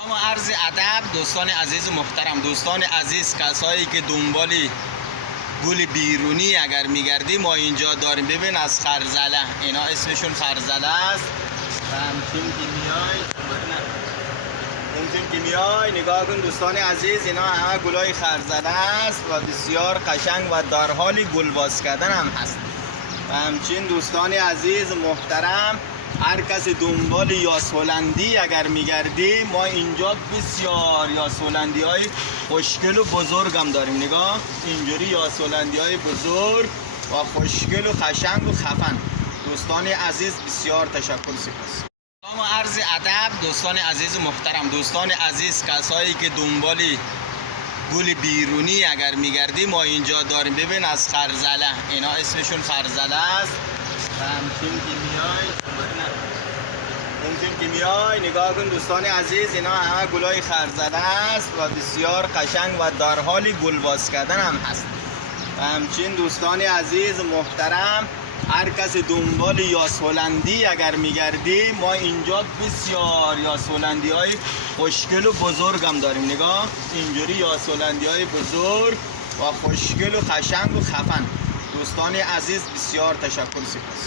سلام و عرض ادب دوستان عزیز و محترم. دوستان عزیز، کسایی که دنبال گل بیرونی اگر میگردی ما اینجا داریم. ببین از خرزله، اینا اسمشون خرزله است و همچین که میای نگاه کن دوستان عزیز، اینا همه گلای خرزله است و بسیار قشنگ و در حال گل باز کردن هم هست. و همچین دوستان عزیز محترم، هر کس دنبال یاس هلندی اگر میگردی ما اینجا بسیار یاس هلندی های خوشگل و بزرگ هم داریم. نگاه اینجوری یاس هلندی های بزرگ و خوشگل و قشنگ و خفن. دوستان عزیز بسیار تشکر، سپاس. سلام و عرض ادب دوستان عزیز و محترم. دوستان عزیز، کسایی که دنبال گل بیرونی اگر میگردی ما اینجا داریم. ببین از خرزله، اینا اسمشون خرزله است و همچین که میای نگاه کن دوستان عزیز، اینا همه گلای خرزله است و بسیار قشنگ و در حال گل باز کردن هم هست. و همچین دوستان عزیز محترم، هر کس دنبال یاس هلندی اگر میگردی ما اینجا بسیار یاس هلندی های خوشگل و بزرگ هم داریم. نگاه اینجوری یاس هلندی های بزرگ و خوشگل و قشنگ و خفن. دوستان عزیز بسیار تشکر، سپاس.